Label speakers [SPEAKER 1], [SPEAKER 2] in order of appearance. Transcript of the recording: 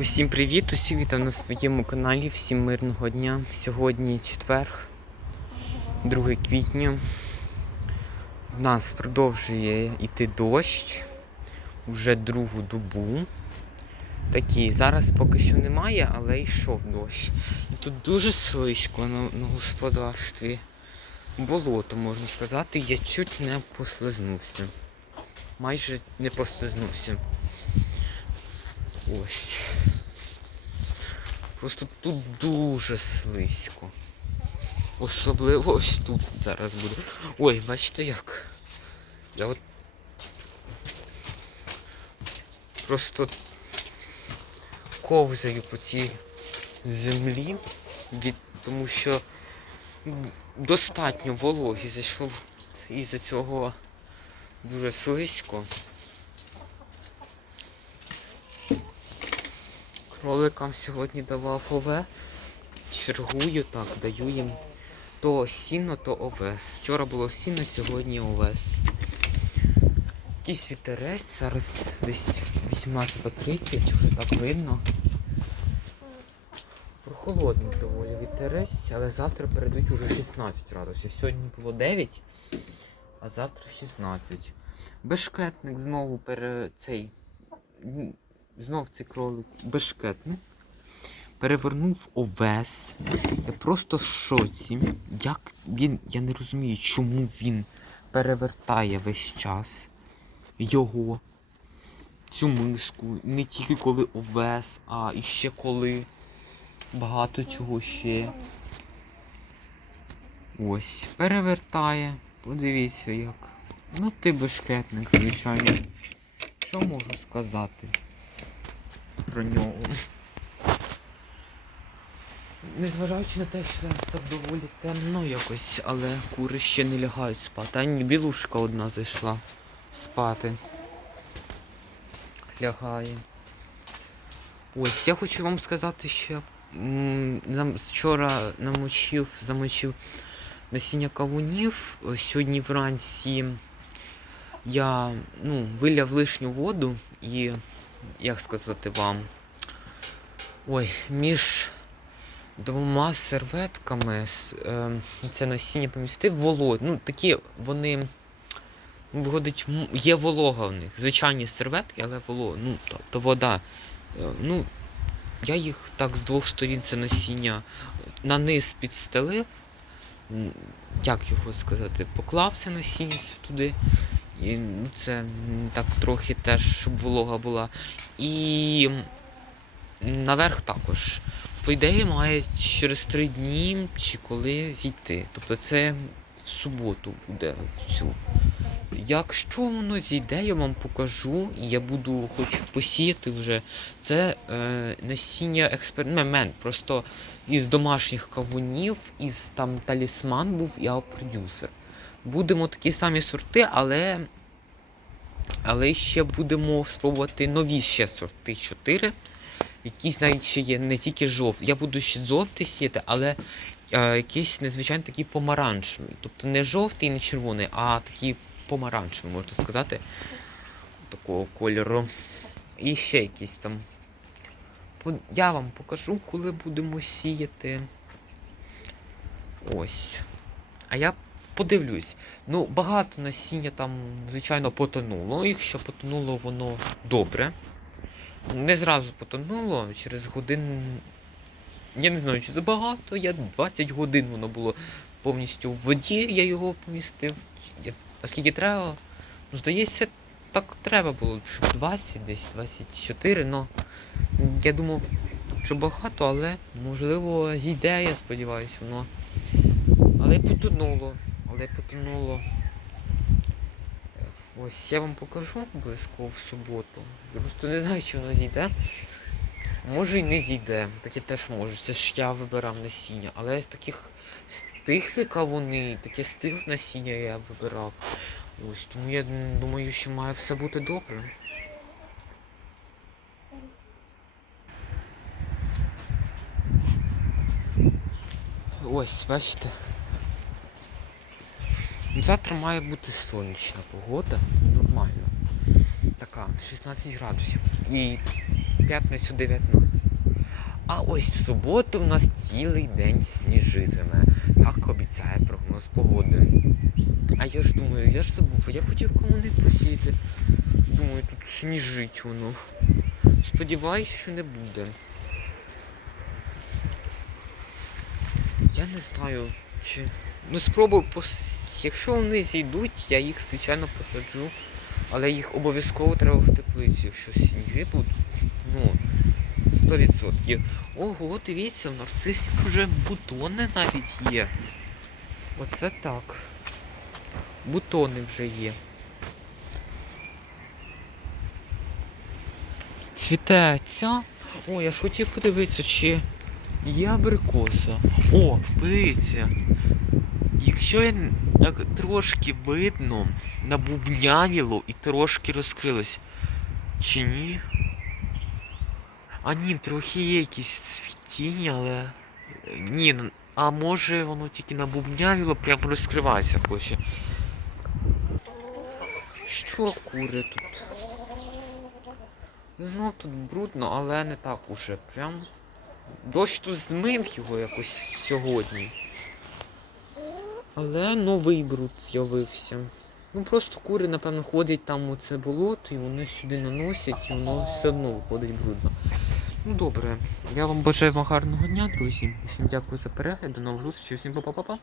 [SPEAKER 1] Усім привіт! Усі вітаю на своєму каналі. Всім мирного дня. Сьогодні четвер, 2 квітня. У нас продовжує йти дощ уже другу добу. Такий. Зараз поки що немає, але йшов дощ. Тут дуже слизько на, на господарстві. Болото, можна сказати, я чуть не послизнувся. Майже не послизнувся. Ось. Просто тут дуже слизько. Особливо ось тут зараз буде. Ой, бачите як? Я от просто ковзаю по цій землі, від... тому що достатньо вологі зайшло із-за цього дуже слизько. Кроликам сьогодні давав овес. Чергую так, даю їм то сіно, то овес. Вчора було сіно, сьогодні овес. Якийсь вітерець, зараз десь 18.30, вже так видно. Прохолодний доволі вітерець, але завтра перейдуть уже 16 градусів. Сьогодні було 9, а завтра 16. Бешкетник знову пере цей знов цей кролик бешкетник. Перевернув овес. Я просто в шоці. Як він. Я не розумію, чому він перевертає весь час його. Цю миску. Не тільки коли овес, а і ще коли багато чого ще. Ось. Перевертає. Подивіться як. Ну ти бешкетник, звичайно. Що можу сказати? Про нього. Незважаючи на те, що так доволі темно якось, але кури ще не лягають спати. Ані білушка одна зайшла спати. Лягає. Ось, я хочу вам сказати, що нам вчора намочив, замочив насіння кавунів. Сьогодні вранці я ну, виляв лишню воду і як сказати вам. Ой, між двома серветками е, це насіння помістив воло. Ну, такі вони. Виходить, є волога в них. Звичайні серветки, але волога. Ну, тобто вода. Е, Ну, я їх так з двох сторін це насіння на низ підстелив. Як його сказати? Поклав це насіння туди. І ну, це так трохи теж, щоб волога була. І наверх також. По ідеї, має через три дні чи коли зійти. Тобто це в суботу буде всю. Якщо воно зійде, я вам покажу, я буду хочу посіяти вже. Це е, насіння експеримент. Просто із домашніх кавунів, із там талісман був і продюсер. Будемо такі самі сорти, але. Але ще будемо спробувати нові ще сорти 4. Якісь навіть ще є не тільки жовті. Я буду ще жовтий сіяти, але е, якийсь незвичайно такий помаранчевий. Тобто не жовтий, не червоний, а такий помаранчевий, можна сказати. Такого кольору. І ще якісь там. Я вам покажу, коли будемо сіяти. Ось. А я подивлюсь. Ну, багато насіння там, звичайно, потонуло. Якщо потонуло воно добре. Не зразу потонуло, через годин. Я не знаю, чи забагато, я 20 годин воно було повністю в воді, я його помістив. Я... А скільки треба? Ну, здається, так треба було, щоб 20, десь 24, ну. Я думав, що багато, але можливо зійде, я сподіваюся, воно. Але потонуло. Але потонуло. Ось я вам покажу обов'язково в суботу. Просто не знаю, чи воно зійде. Може і не зійде. Таке теж може. Це ж я вибирав насіння. Але з таких стихлі кавуни, таке стих насіння я вибирав. Ось, тому я думаю, що має все бути добре. Ось, бачите. Завтра має бути сонячна погода, нормально. Така, 16 градусів. І п'ятницю 19. А ось в суботу в нас цілий день сніжитиме. Так обіцяє прогноз погоди. А я ж думаю, я ж забув, я хотів комуни посіяти. Думаю, тут сніжить воно. Сподіваюсь, що не буде. Я не знаю, чи. Ну спробую пос... Якщо вони зійдуть, я їх звичайно посаджу. Але їх обов'язково треба в теплицю, якщо сніги будуть. Ну, 100%. Ого, дивіться, в нарцисів вже бутони навіть є. Оце так. Бутони вже є. Цвітеться. О, я ж хотів подивитися, чи є абрикоса. О, подивіться. Якщо я так трошки видно, набубнявіло і трошки розкрилось. Чи ні? А ні, трохи є якісь цвітіння, але. Ні, а може воно тільки набубнявіло, прям розкриватися хоче. Що кури тут? Знов тут брудно, але не так уже. Прям. Дощ тут змив його якось сьогодні. Але новий бруд з'явився. Ну просто кури, напевно, ходять там у це болото і вони сюди наносять, і воно все одно виходить брудно. Ну добре, я вам бажаю вам гарного дня, друзі. Всім дякую за перегляд, до нових зустрічей, всім па-па-па-па.